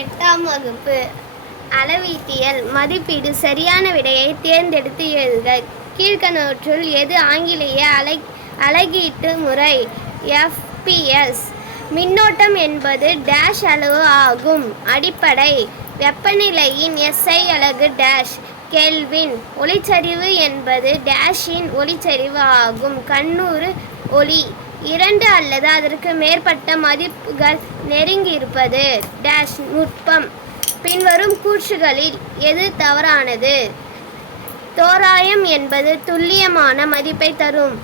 எட்டாம் வகுப்பு. அளவீட்டியல் மதிப்பீடு சரியான விடையை தேர்ந்தெடுத்து எழுதுக கீழ்கணவற்றுள் எது ஆங்கிலேய அலை அலகீட்டு முறை? எஃப்பிஎஸ் மின்னோட்டம் என்பது டேஷ் அளவு ஆகும். அடிப்படை. வெப்பநிலையின் எஸ்ஐ அலகு டேஷ் கெல்வின் ஒளிச்சரிவு என்பது டேஷின் ஒளிச்சரிவு ஆகும். கண்ணூறு ஒளி. இரண்டு அல்லது அதற்கு மேற்பட்ட மதிப்புகள் நெருங்கியிருப்பது. டேஷ் நுட்பம். பின்வரும் கூற்றுகளில் எது தவறானது? தோராயம் என்பது துல்லியமான மதிப்பை தரும்.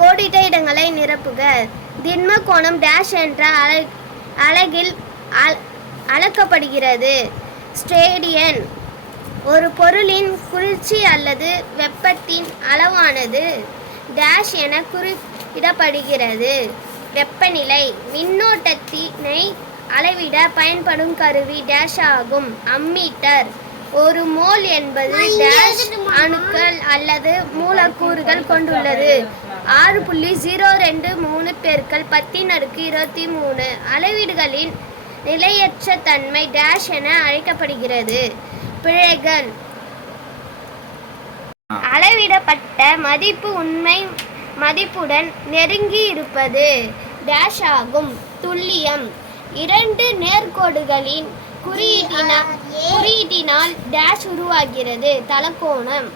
கோடிட்ட இடங்களை நிரப்புக. திண்ம கோணம் டேஷ் என்ற அல அலகில் அல- அளக்கப்படுகிறது ஸ்டேடியன் ஒரு பொருளின் குளிர்ச்சி அல்லது வெப்பத்தின் அளவானது. டேஷ் என குறி குறிப்பிடப்படுகிறது வெப்பநிலை மின்னோட்டத்தினை அளவிட பயன்படும் கருவி டேஷ் ஆகும். அம்மீட்டர். ஒரு மோல் என்பது டேஷ் அணுக்கள் அல்லது மூலக்கூறுகள் கொண்டுள்ளது. ஆறு புள்ளி ஜீரோ ரெண்டு மூணு பெருக்கல் பத்தின் அடுக்கு இருபத்தி மூணு. அளவீடுகளின் நிலையற்ற தன்மை டேஷ் என அழைக்கப்படுகிறது. பிழைகள். அளவிடப்பட்ட மதிப்பு உண்மை மதிப்புடன் நெருங்கி இருப்பது டேஷ் ஆகும். துல்லியம். இரண்டு நேர்கோடுகளின் குறியீட்டினால் குறியீட்டினால் டேஷ் உருவாகிறது. தலக்கோணம்